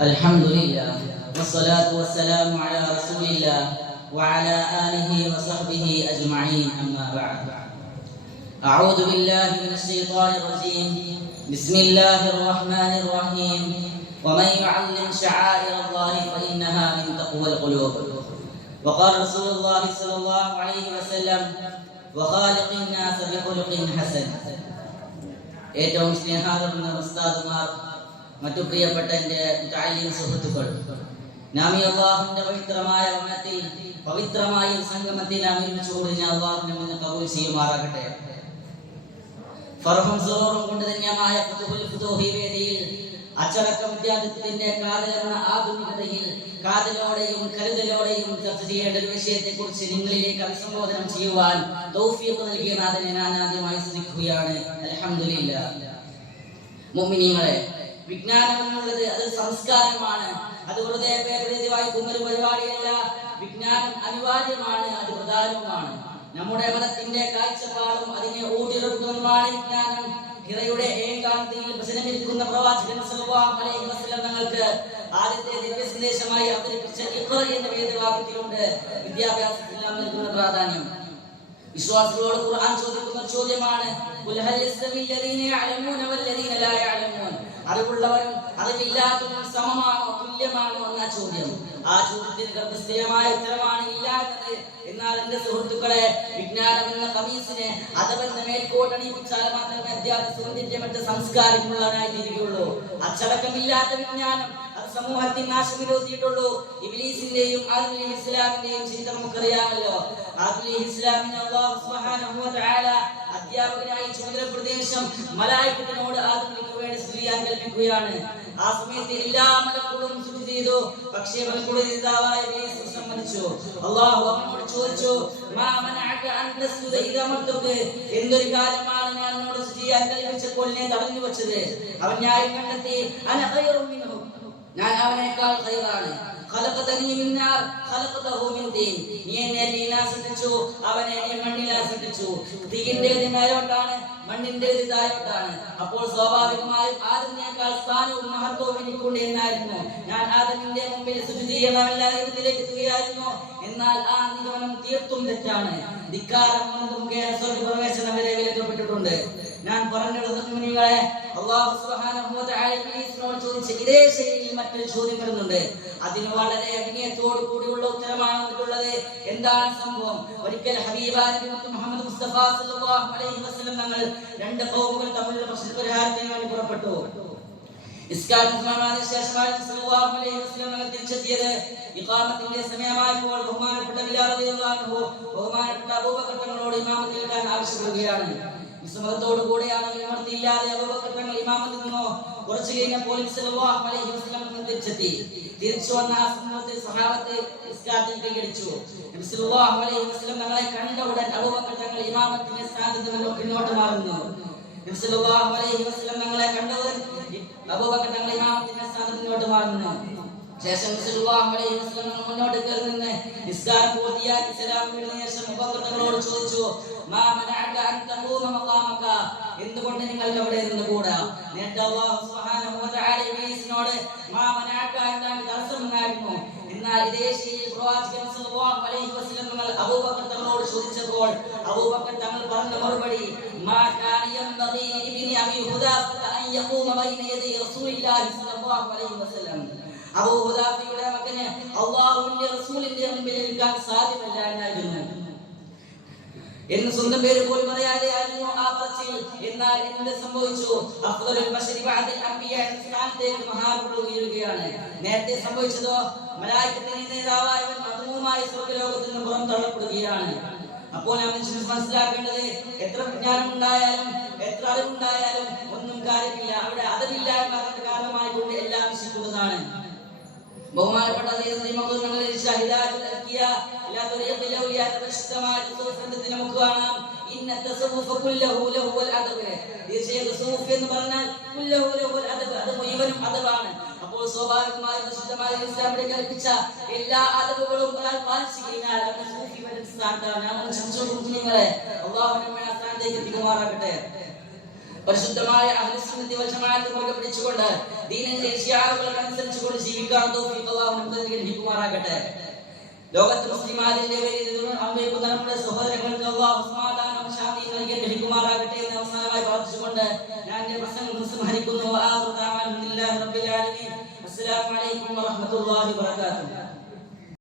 الحمد لله والصلاة والسلام على رسول الله وعلى آله وصحبه أجمعين أما بعد أعوذ بالله من الشيطان الرجيم بسم الله الرحمن الرحيم ومن يعلم شعائر الله فإنها من تقوى القلوب وقال رسول الله صلى الله عليه وسلم وخالق الناس بخلق حسن ഏറ്റവും സ്നേഹാദമുള്ള ഉസ്താദുമാർ മറ്റു പ്രിയപ്പെട്ട എന്റെ താലീം സുഹൃത്തുക്കൾ. നാമി അള്ളാഹുവിന്റെ പവിത്രമായ വനത്തിൽ പവിത്രമായ സംഗമത്തിൽ നാം ഒരുമിച്ച് കൂടുന്ന അള്ളാഹുവിനെ മുന്നിൽ കബൂൽ ചെയ്യുമാറാകട്ടെ. ഫർഹം സുറൂറും കൊണ്ട് ഫുതൂഹി വേദിയിൽ അച്ചടക്ക വിദ്യാർത്ഥിത്വത്തിന്റെ കാതലെന്ന ആധുനികതയിൽ കാതലോടെയും കരുതലോടെയും ചർച്ച ചെയ്യേണ്ട ഒരു വിഷയത്തെ കുറിച്ച് നിങ്ങളിലേക്ക് അഭിസംബോധന ചെയ്യുവാൻ തൗഫീഖ് നൽകിയ നാഥനെ ഞാൻ ആദ്യമായി സ്തുതിക്കുകയാണ്. അൽഹംദുലില്ലാ മുഅ്മിനീങ്ങളെ വിജ്ഞാനം എന്നുള്ളത് അത് സംസ്കാരമാണ്. അത് വെറുതെ വായിക്കുന്ന പരിപാടിയല്ല. വിജ്ഞാനം അനിവാര്യമാണ് അത് പ്രധാനവുമാണ് നമ്മുടെ മതത്തിന്റെ കാഴ്ചപ്പാടും അതിനെ ഊട്ടിയെടുക്കുന്നതുമാണ് വിജ്ഞാനം. ഹിറയുടെ ഏകാന്തയിൽ പ്രചരിക്കുന്ന പ്രവാചകൻ അലൈഹി വസല്ലം തങ്ങൾക്ക് ആദ്യത്തെ ദിവ്യ സന്ദേശമായി അവതരിപ്പിച്ച ഇഖ്റ എന്ന വേദവാക്യത്തിലുണ്ട്. വിദ്യാഭ്യാസത്തിൽ നാം നൽകുന്ന പ്രാധാന്യം. വിശ്വാസികളോട് ഖുർആൻ ചോദിക്കുന്ന ചോദ്യമാണ് യഅലമൂന വല്ലദീന ലാ അറിവുള്ളവരും അറിവില്ലാത്തവനും സമമാണോ തുല്യമാണോ എന്ന ചോദ്യം. ആ ചോദ്യത്തിന് ഗർഭസ്ഥിരമായ ഉത്തരമാണ് ഇല്ല എന്നത് എന്നാൽ എന്റെ സുഹൃത്തുക്കളെ വിജ്ഞാനം എന്ന കമീസിനെ അഥവെന്ന മേൽക്കോട്ടണിയിച്ചാൽ മാത്രമേ അധ്യാപക മറ്റ് സംസ്കാരമുള്ളവനായി തീരുകയുള്ളൂ അച്ചടക്കമില്ലാത്ത വിജ്ഞാനം അത് സമൂഹത്തിൽ നാശം വിരോധിയിട്ടുള്ളൂ ഇബ്ലീസിന്റെയും ആദുലി ഇസ്ലാമിന്റെയും ചരിത്രം നമുക്കറിയാമല്ലോ. ആദുലി ഇസ്ലാമിനെ അല്ലാഹു സുബ്ഹാനഹു വ തആല അധ്യാപകനായി ചുമതല പ്രദേശം മലായത്തിനോട് വേണ്ടി സ്തുതിയാൻ കൽപ്പിക്കുകയാണ്. ആ സമയത്ത് എല്ലാ മലക്കൂടും സ്തുതി ചെയ്തു. പക്ഷേ മലക്കുടെ നേതാവായ സമ്മതിച്ചു. അള്ളാഹു അവനോട് ചോദിച്ചു എന്തൊരു കാര്യമാണ് ഞാൻ എന്നോട് ചെയ്യാൻ കൽപ്പിച്ചപ്പോൾ എന്നെ തടഞ്ഞു വെച്ചത് അവൻ ന്യായം കണ്ടെത്തി ഞാൻ അവനേക്കാൾ ഹൈറാണ് അവനെ നീ അപ്പോൾ സ്വാഭാവികമായും സ്ഥാനവും മഹത്വവും ഞാൻ ആദമിന്റെ മുമ്പിൽ എന്നാൽ ആ നിഗമനം തീർത്തും തെറ്റാണ്. ധിക്കാരം സ്വർഗപ്രവേശനം വരെ വിലക്കപ്പെട്ടിട്ടുണ്ട്. ഞാൻ പറഞ്ഞെടുത്ത മുനികളെ അള്ളാഹു വ തആല ഇബ്ലീസിനോട് ചോദിച്ച ഇതേ ശൈലിയിൽ മറ്റൊരു ചോദ്യം വരുന്നുണ്ട്. അതിന് വളരെ അഭിനയത്തോടു കൂടിയുള്ള ഉത്തരമാണ് വന്നിട്ടുള്ളത് എന്താണ് സംഭവം? ഒരിക്കൽ മുഹമ്മദ് മുസ്തഫ സല്ലല്ലാഹു അലൈഹി വസല്ലം തങ്ങൾ രണ്ട് കൗമുകൾ തമ്മിലുള്ള പ്രശ്ന പരിഹാരത്തിന് വേണ്ടി പുറപ്പെട്ടു. ഇസ്കാത്ത് സമാധാന സല്ലല്ലാഹു അലൈഹി വസല്ലം ഇഖാമത്തിന്റെ ബഹുമാനപ്പെട്ട ആവശ്യപ്പെടുകയാണ്. വിസ്മയത്തോടു കൂടെയാണ് വിമർത്തിയില്ലാതെ അബൂബക്കർ തങ്ങൾ നിന്നോ കുറച്ചു കഴിഞ്ഞപ്പോൾ കണ്ട അബൂബക്കർ ഇമാമത്തിന്റെ നിന്ന് അബൂബക്കർ മാറുന്നു. ശേഷം മുന്നോട്ട് നിന്ന് എന്തുകൊണ്ട് നിങ്ങൾ അവിടെ നിന്നുകൂടാ കൂടാ തആല ചോദിച്ചപ്പോൾ അബൂബക്കർ തങ്ങൾ സാധ്യമല്ല എന്നായിരുന്നു. എന്ന് സ്വന്തം പേര് പോയി പറയാതെ ആയിരുന്നു എന്നാൽ എന്ത് സംഭവിച്ചു? മഹാപ്രഭു ഉയരുകയാണ്. നേരത്തെ സംഭവിച്ചതോ? മലായത്തിന്റെ നേതാവായവൻ മധുവുമായി സ്വർഗലോകത്തിൽ നിന്ന് പുറം തള്ളപ്പെടുകയാണ്. അപ്പോൾ നാം മനസ്സിലാക്കേണ്ടത് എത്ര വിജ്ഞാനം ഉണ്ടായാലും എത്ര അറിവുണ്ടായാലും ഒന്നും കാര്യമില്ല. അവിടെ അതവില്ലായ്മ കാരണമായിക്കൊണ്ട് എല്ലാം നശിക്കുന്നതാണ് ബഹുമാനപ്പെട്ട നമുക്ക് കാണാം. എന്ന് പറഞ്ഞാൽ അത് മുഴുവനും അദബാണ്. അപ്പോൾ സ്വാഭാവികമായും പരിശുദ്ധമായ ഇസ്ലാമിനെ കൽപ്പിച്ച എല്ലാ അദബുകളും ഒരാൾ പാലിച്ചു കഴിഞ്ഞാൽ അവൻ സൂഫി വരെ സ്ഥാനത്താണ്. ഞാൻ സംശയം നിങ്ങളെ. അള്ളാഹു നമ്മെ ആ സ്ഥാനത്തേക്ക് എത്തിക്കുമാറാകട്ടെ. പരിശുദ്ധമായ അഹ്ലുസുന്നത്തി വൽ ജമാഅത്ത് മുറുകെ പിടിച്ചുകൊണ്ട് ദീനിന്റെ ശിയാറുകൾക്ക് അനുസരിച്ചുകൊണ്ട് ജീവിക്കാൻ തൗഫീഖ് അല്ലാഹു നമുക്ക് ലഭിക്കുമാറാകട്ടെ ലോകത്ത് മുസ്ലിമാരിന്റെ പേരിൽ അമ്മയ്ക്കുന്ന നമ്മുടെ സഹോദരങ്ങൾക്ക് അള്ളാഹു ശാന്തി നൽകി ലഭിക്കുമാറാകട്ടെ എന്ന് അവസാനമായി പ്രാർത്ഥിച്ചുകൊണ്ട് ഞാൻ എന്റെ പ്രസംഗം സമാഹരിക്കുന്നു അസ്സലാമു അലൈക്കും വറഹ്മത്തുള്ളാഹി വബറകാതുഹു.